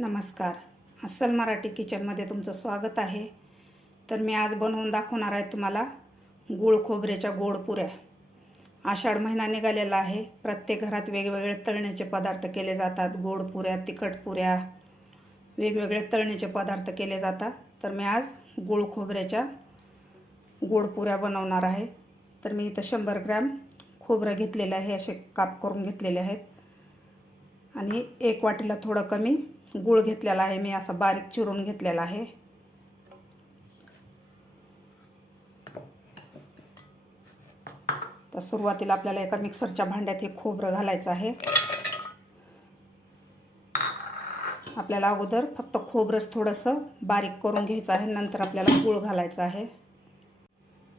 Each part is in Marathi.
नमस्कार. अस्सल मराठी किचनमध्ये तुमचं स्वागत आहे. तर मी आज बनवून दाखवणार आहे तुम्हाला गुळ खोबऱ्याच्या गोड पुऱ्या. आषाढ महिना निघालेला आहे. प्रत्येक घरात वेगवेगळे तळण्याचे पदार्थ केले जातात. गोड पुऱ्या तिखट पुऱ्या वेगवेगळे तळण्याचे पदार्थ केले जातात. तर मी आज गुळ खोबऱ्याच्या गोड पुऱ्या बनवणार आहे. तर मी इथं शंभर ग्रॅम खोबरं घेतलेलं आहे. असे काप करून घेतलेले आहेत. आणि एक वाटीला थोडं कमी गूळ घेतलेला आहे मी असा बारीक चिरून घेतलेला आहे. तर सुरुवातीला आपल्याला एका मिक्सरच्या भांड्यात हे खोबरं घालायचं आहे. आपल्याला अगोदर फक्त खोबरंच थोडंसं बारीक करून घ्यायचं आहे नंतर आपल्याला गूळ घालायचं आहे.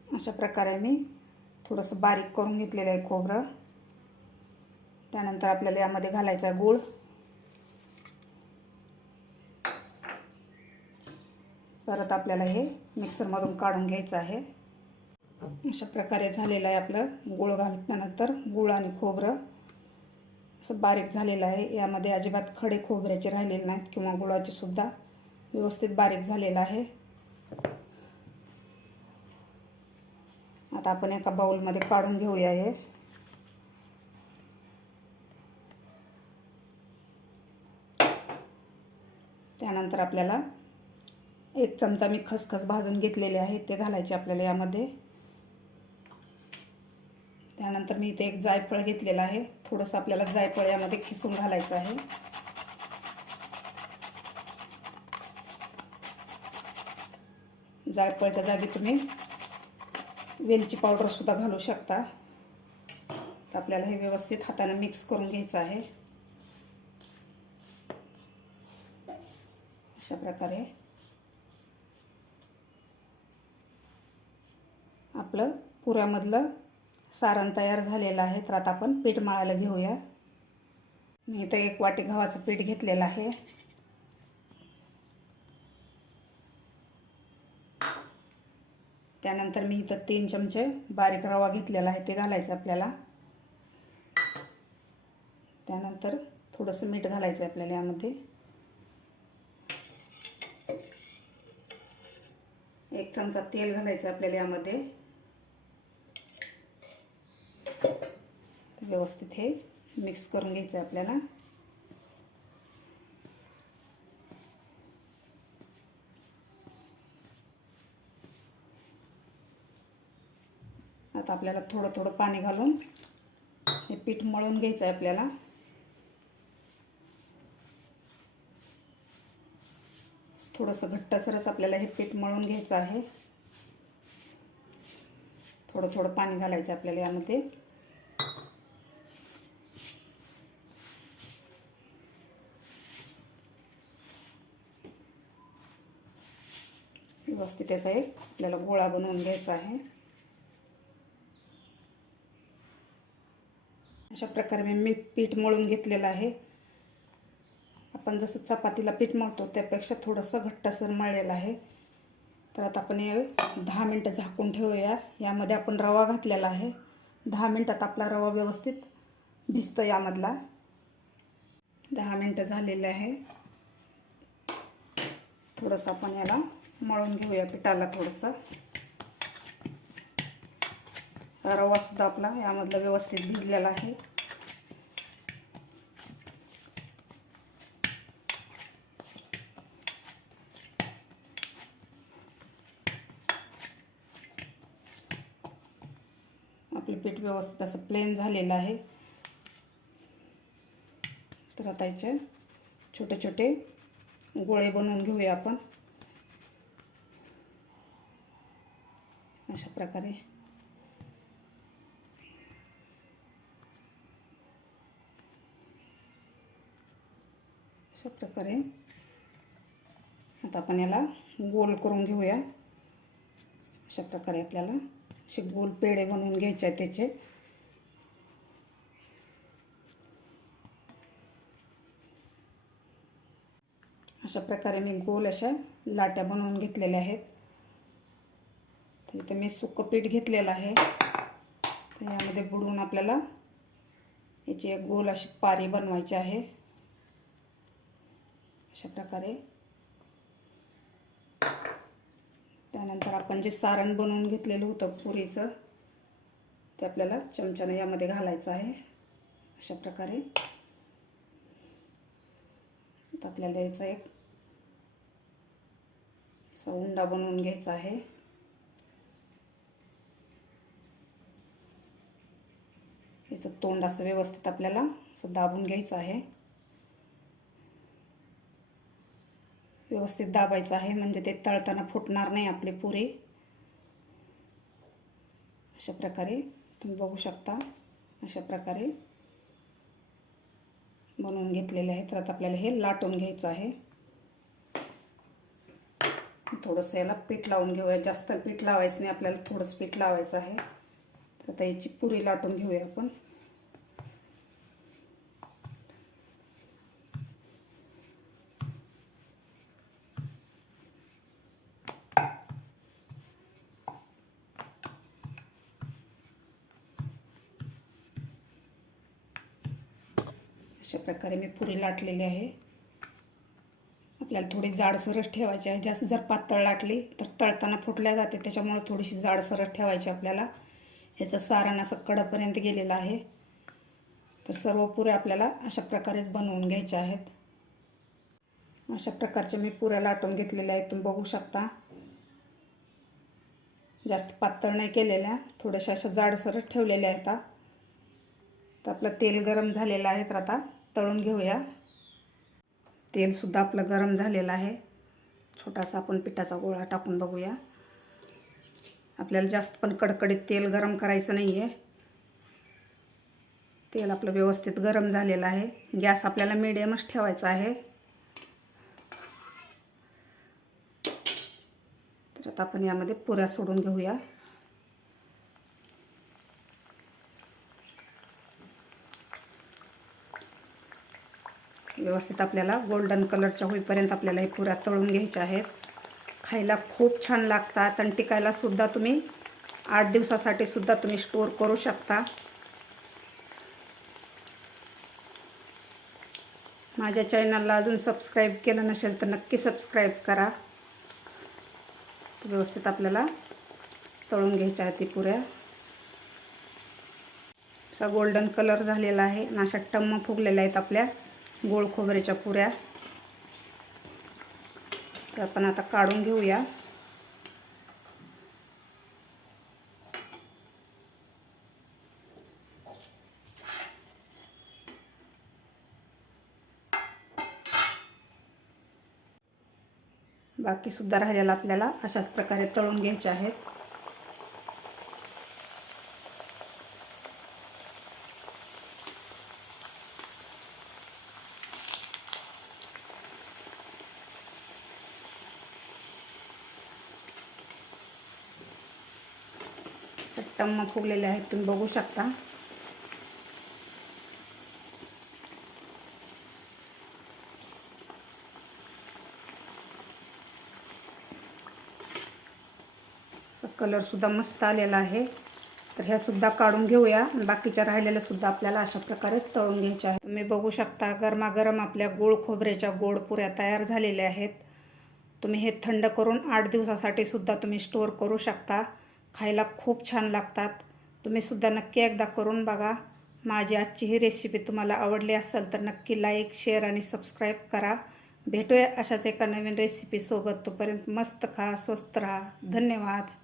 अशा प्रकारे मी थोडंसं बारीक करून घेतलेलं आहे खोबरं. त्यानंतर आपल्याला यामध्ये घालायचं आहे गूळ. परत आपल्याला हे मिक्सरमधून काढून घ्यायचं आहे. अशा प्रकारे झालेलं आहे आपलं गूळ घातल्यानंतर गुळ आणि खोबरं. असं बारीक झालेलं आहे. यामध्ये अजिबात खडे खोबऱ्याचे राहिलेले नाहीत किंवा गुळाचे सुद्धा व्यवस्थित बारीक झालेलं आहे. आता आपण एका बाउलमध्ये काढून घेऊया हे. त्यानंतर आपल्याला एक चमचा मी खसखस भाजून घेतलेले आहे ते घालायचे आपल्याला यामध्ये. त्यानंतर मी इथे एक जायफळ घेतलेलं आहे थोडंसं आपल्याला जायफळ यामध्ये खिसून घालायचं आहे. जायफळच्या जागी तुम्ही वेलची पावडरसुद्धा घालू शकता. तर आपल्याला हे व्यवस्थित हाताने मिक्स करून घ्यायचं आहे. अशा प्रकारे. आपलं पुऱ्यामधलं सारण तयार झालेलं आहे. तर आता आपण पीठ मळायला घेऊया. मी इथं एक वाटी गव्हाचं पीठ घेतलेलं आहे. त्यानंतर मी इथं तीन चमचे बारीक रवा घेतलेला आहे. ते घालायचं आपल्याला. त्यानंतर थोडंसं मीठ घालायचं आहे आपल्याला यामध्ये. एक चमचा तेल घालायचं आपल्याला यामध्ये. व्यवस्थित हे मिक्स करून घ्यायचं आहे आपल्याला. आता आपल्याला थोडं थोडं पाणी घालून हे पीठ मळून घ्यायचं आहे आपल्याला. थोडंसं घट्टसरच आपल्याला हे पीठ मळून घ्यायचं आहे. थोडं थोडं पाणी घालायचं आपल्याला यामध्ये. व्यवस्थित त्याचा एक आपल्याला गोळा बनवून घ्यायचा आहे. अशा प्रकारे मी मी पीठ मळून घेतलेलं आहे. आपण जसं चपातीला पीठ मळतो त्यापेक्षा थोडंसं घट्टसर मळलेलं आहे. तर आता आपण हे दहा मिनटं झाकून ठेवूया. यामध्ये आपण रवा घातलेला आहे. दहा मिनटात आपला रवा व्यवस्थित भिजतो यामधला. दहा मिनटं झालेले आहे. थोडंसं आपण याला मळून घेऊया पिठाला थोडंसं. रवासुद्धा आपला यामधला व्यवस्थित भिजलेला आहे. आपलं पीठ व्यवस्थित असं प्लेन झालेलं आहे. तर आता याचे छोटे छोटे गोळे बनवून घेऊया आपण. अशा प्रकारे. अशा प्रकारे. आता आपण याला गोल करून घेऊया. अशा प्रकारे आपल्याला असे गोल पेढे बनवून घ्यायचे आहेत त्याचे. अशा प्रकारे मी गोल अशा लाट्या बनवून घेतलेल्या आहेत. तर इथं मी सुकं पीठ घेतलेलं आहे. तर यामध्ये बुडवून आपल्याला याची एक गोल अशी पारी बनवायची आहे. अशा प्रकारे. त्यानंतर आपण जे सारण बनवून घेतलेलं होतं पुरीचं ते आपल्याला चमच्यानं यामध्ये घालायचं आहे. अशा प्रकारे. आपल्याला याचा एक असा उंडा बनवून घ्यायचा आहे. याचं तोंड असं व्यवस्थित आपल्याला असं दाबून घ्यायचं आहे. व्यवस्थित दाबायचं आहे म्हणजे ते तळताना फुटणार नाही आपले पुरे. अशा प्रकारे तुम्ही बघू शकता अशा प्रकारे बनवून घेतलेले आहे तर आता आपल्याला हे लाटून घ्यायचं आहे. थोडंसं याला पीठ लावून घेऊया. जास्त पीठ लावायचं नाही आपल्याला थोडंसं पीठ लावायचं आहे. तर आता याची पुरी लाटून घेऊया आपण. अशा प्रकारे मी पुरी लाटलेली आहे. आपल्याला थोडी जाडसरच ठेवायची आहे. जास्त जर पातळ लाटली तर तळताना फुटल्या जाते. त्याच्यामुळे थोडीशी जाडसरच ठेवायची आपल्याला. याचं सारण असं कडपर्यंत गेलेलं आहे. तर सर्व पुऱ्या आपल्याला अशा प्रकारेच बनवून घ्यायच्या आहेत. अशा प्रकारच्या मी पुऱ्या लाटून घेतलेल्या आहेत. तुम्ही बघू शकता. जास्त पातळ नाही केलेल्या थोड्याशा अशा जाडसरच ठेवलेल्या आहेत तर आपलं तेल गरम झालेलं आहे. तर आता तळून घेऊया. तेलसुद्धा आपलं गरम झालेलं आहे. छोटासा आपण पिठाचा गोळा टाकून बघूया. आपल्याला जास्त पण कडकडीत तेल गरम करायचं नाही आहे तेल आपलं व्यवस्थित गरम झालेलं आहे. गॅस आपल्याला मिडियमच ठेवायचा आहे. तर आता आपण यामध्ये पुऱ्या सोडून घेऊया. व्यवस्थित आपल्याला गोल्डन कलरच्या होईपर्यंत आपल्याला हे पुऱ्या तळून घ्यायच्या आहेत. खायला खूप छान लागतात आणि टिकायलासुद्धा तुम्ही आठ दिवसासाठी सुद्धा तुम्ही स्टोअर करू शकता. माझ्या चॅनलला अजून सबस्क्राईब केलं नसेल तर नक्की सबस्क्राईब करा. व्यवस्थित आपल्याला तळून घ्यायच्या आहेत ती पुऱ्या. असा गोल्डन कलर झालेला आहे. आणि अशा टम्म फुगलेल्या आहेत आपल्या गोळ खोबऱ्याच्या पुऱ्या. तर आपण आता काढून घेऊया. बाकीसुद्धा राहिलेला आपल्याला अशाच प्रकारे तळून घ्यायचे आहेत. टम्म फुगलेले आहेत तुम्ही बघू शकता. कलरसुद्धा मस्त आलेला आहे. तर ह्या सुद्धा काढून घेऊया. बाकीच्या राहिलेल्या सुद्धा आपल्याला अशा प्रकारेच तळून घ्यायच्या आहेत. तुम्ही बघू शकता गरमागरम आपल्या गोड खोबऱ्याच्या गोड पुऱ्या तयार झालेल्या आहेत. तुम्ही हे थंड करून आठ दिवसासाठी सुद्धा तुम्ही स्टोअर करू शकता. खायला खूप छान लागतात. तुम्ही सुद्धा नक्की एकदा करून बघा. माझी आजची ही रेसिपी तुम्हाला आवडली असेल तर नक्की लाईक शेअर आणि सबस्क्राईब करा. भेटूया अशाच एका नवीन रेसिपीसोबत तोपर्यंत मस्त खा स्वस्त राहा. धन्यवाद.